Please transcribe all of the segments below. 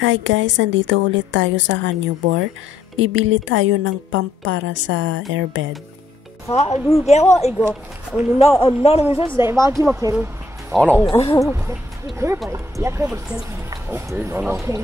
Hi guys, nandito ulit tayo sa Hanyubor. Bibili tayo ng pump para sa airbed. Du gaver igår. Når du min fødselsdag, bare giv mig penge. Nå. Jeg køber ikke. Jeg køber det selv. Okay, nå. Okay.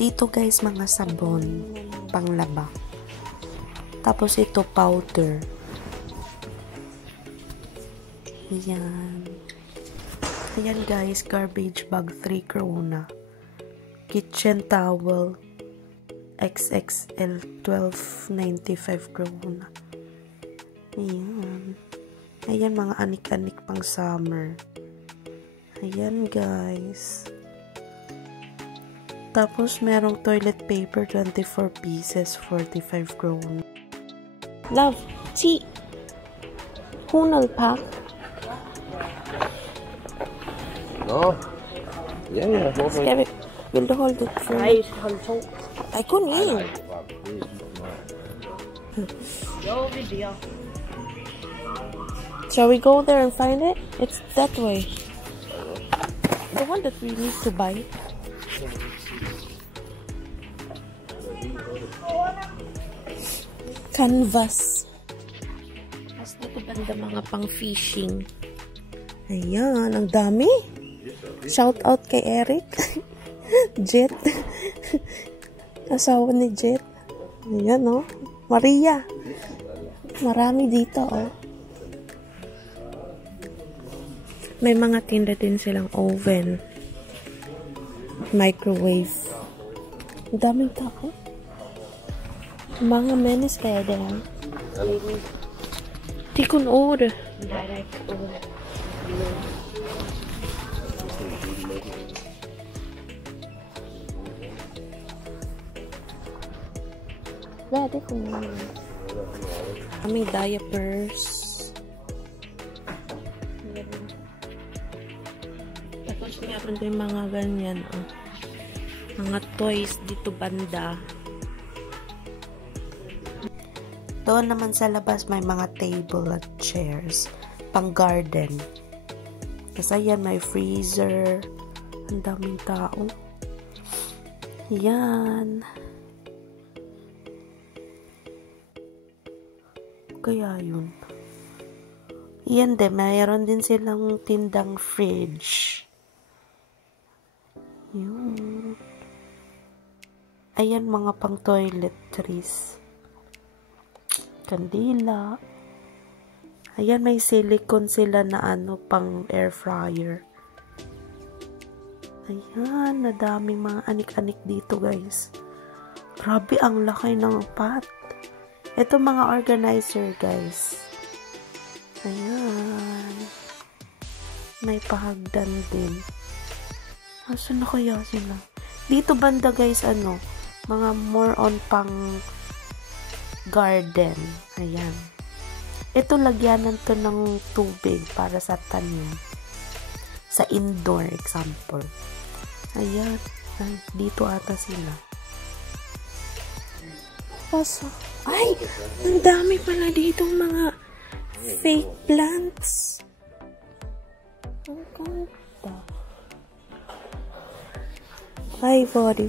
Dito guys, mga sabon, panglaba. Tapos ito powder. Ayan. Ayan guys, garbage bag 3 krona. Kitchen towel XXL 12.95 krona. Ayan. Ayan mga anik-anik pang summer. Ayan guys. Tapos merong toilet paper 24 pieces 45 krona. Love, see. Hunalpack. Nå. Ja, hvorfor Skal vi? Vil du holde det for? Nej, hold to. Ej, kun én. Jo, vi bliver. Shall we go there and find it? It's that way. The one that we need to buy. Canvas. Tapos dito banda mga pang fishing. Ayan, ang dami. Shout out kay Eric. Jet. Asawa ni Jet. Ayan, oh. Maria. Marami dito, oh. May mga tinda din silang oven. Microwave. Ang daming tao. Mange mennesker der. De kun 8. Nej, der er ikke 8. Hvad er det for noget? May diapers. Tapos meron din mga ganyan, oh. Mga toys dito banda. Doon naman sa labas may mga table at chairs. Pang garden. Kasi yan may freezer. Ang daming tao. Yan. Kaya yun. Yan din, mayroon din silang tindang fridge. Yun. Ayan mga pang toiletries. Kandila. Ayan, may silicone sila na ano, pang air fryer. Ayan, nadaming mga anik-anik dito guys. Grabe, ang laki ng pot. Ito mga organizer guys. Ayan. May pahagdan din. Asan na kaya sila? Dito banda guys, ano, mga more on pang garden. Ayan. Ito lagyanan to ng tubig para sa tanim. Sa indoor example. Ayan. Ay, dito ata sila. Paso. Ay! Ang dami pala dito mga fake plants. Ang ganda. Ay, body.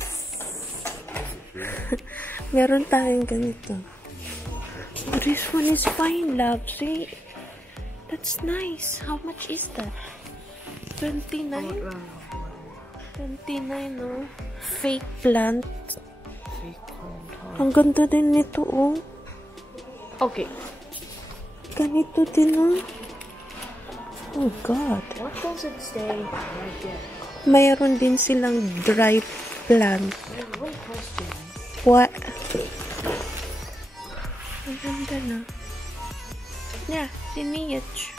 Meron tayong ganito. Oh, this one is fine, love. See? That's nice. How much is that? 29? 29, oh. Fake plant. Ang ganda din nito, oh. Okay. Ganito din, oh. Oh, God. What does it say right there? Mayroon din silang dry plant. One question. What? Ang ganda na. Yeah, teenage.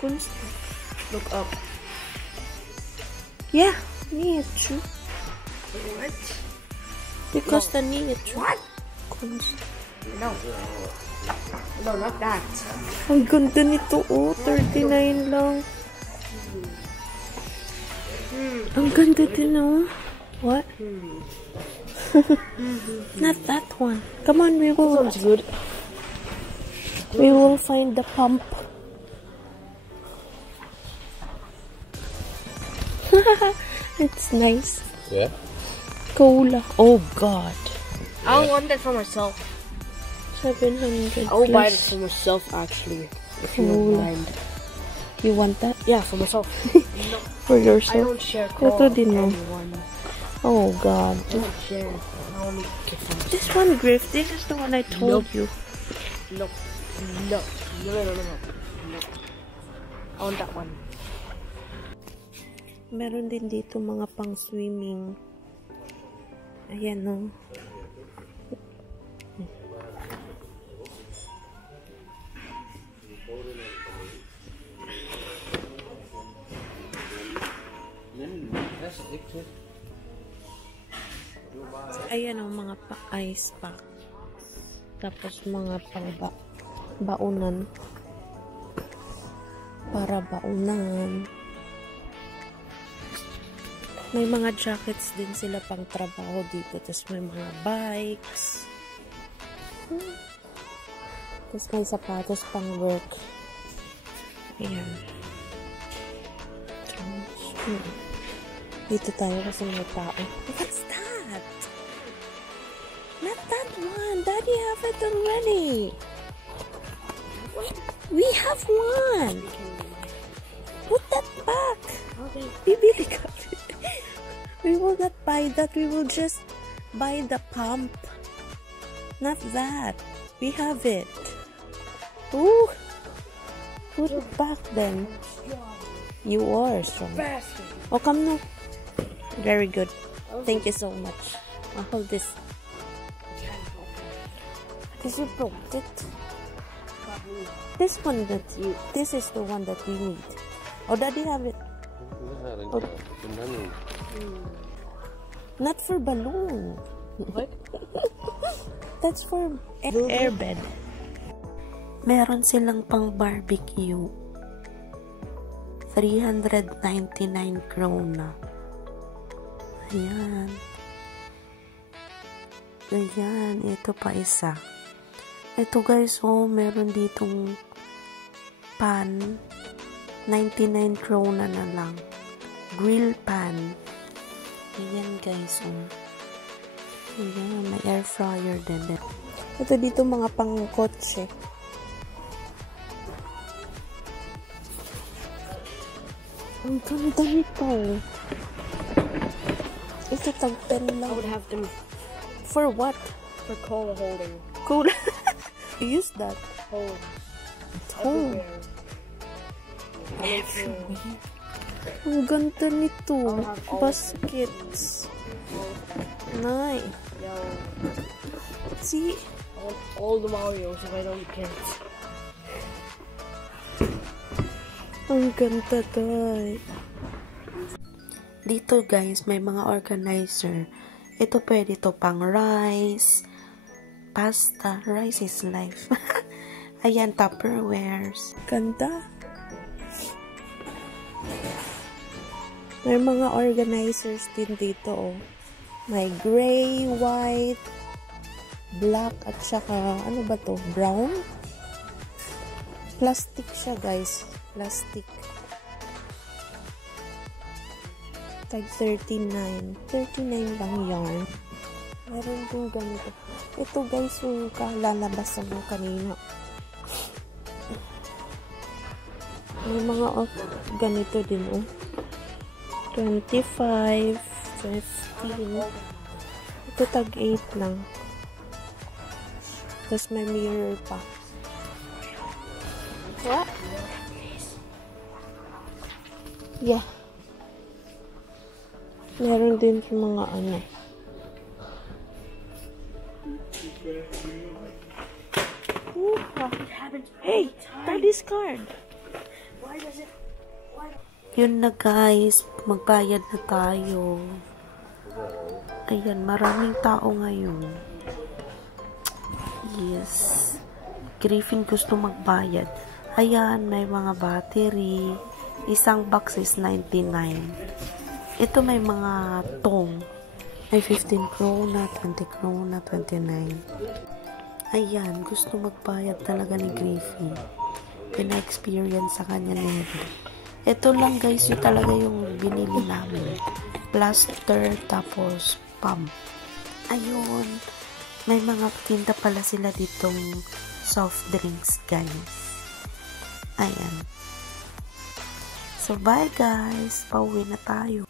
Kunst. Look up. Yeah, me too. What? Because the knee is What? No. No, not that. Ang ganda nito, oh. 39 lang. Ang ganda din, oh. What? Not that one. Come on, we will. Sounds good. We will find the pump. It's nice. Yeah? Cola. Oh, God. I want that for myself. 700 I will buy it plus. for myself, actually. If you don't Cola. mind. You want that? Yeah, for myself. For I yourself? don't share Ito cola with din, no? anyone. Oh, God. I don't share. I only get for myself. This one, Griff. This is the one I told you. No. No. No, no, no, no. No. I want that one. Meron din dito mga pang swimming. Ayan, no? Ayan ang mga pa-ice pack. Tapos mga baunan. Para baunan. May mga jackets din sila pang trabaho dito. Tapos may mga bikes. Tapos may sapatos pang work. Ayan. Dito tayo kasi may tao. What's that? Not that one. Daddy have it already. We have one. Put that back. Okay. Bibili ka. We will not buy that. We will just buy the pump. Not that. We have it. Ooh. Put it back then. You are strong. Faster. Oh, come now. Very good. Thank you so much. I'll hold this. Because you broke it. This one that you... This is the one that we need. Oh, Daddy have it. Oh. Not for balloon. What? That's for airbed. Meron silang pang barbecue. 399 krona. Ayan. Ayan. Ito pa isa. Ito guys, oh, meron ditong pan. 99 krona na lang. Grill pan. Ayan guys, oh. Ayan, may air fryer din. Ito dito mga pang kotse. Ang ganda nito. Ito tag-10 I lang. would have them For what? for cola holding. Cool. Use that. Home. Home. Everywhere. Ang ganda nito. Baskets. Nice. Yo, See? I want all the Marios if I don't get it. Ang ganda guys. Dito guys, may mga organizer. Ito pwede to pang rice, pasta. Rice is life. Ayan, Tupperwares. Ganda. May mga organizers din dito, oh. May gray, white, black, at saka, ano ba to? Brown? Plastic siya, guys. Plastic. Tag 39. 39 lang yarn. Meron din ganito. Ito, guys, yung kalalabasan mo kanina. May mga ganito din, oh. 25, 15. Ito tag 8 lang. Tapos may mirror pa. What? Yeah. Meron din sa mga ano. Hey, Daddy's card. Why does it? Why? Yun na guys, magbayad na tayo. Ayan, maraming tao ngayon. Yes. Griffin gusto magbayad. Ayan, may mga battery. Isang box is 99. Ito may mga tong. May 15 krona, 20 krona, 29. Ayan, gusto magbayad talaga ni Griffin. Pina-experience sa kanya nito. Ito lang guys, yung talaga yung binili namin. Plaster, tapos pump. Ayun. May mga tinda pala sila ditong soft drinks guys. Ayan. So bye guys. Pauwi na tayo.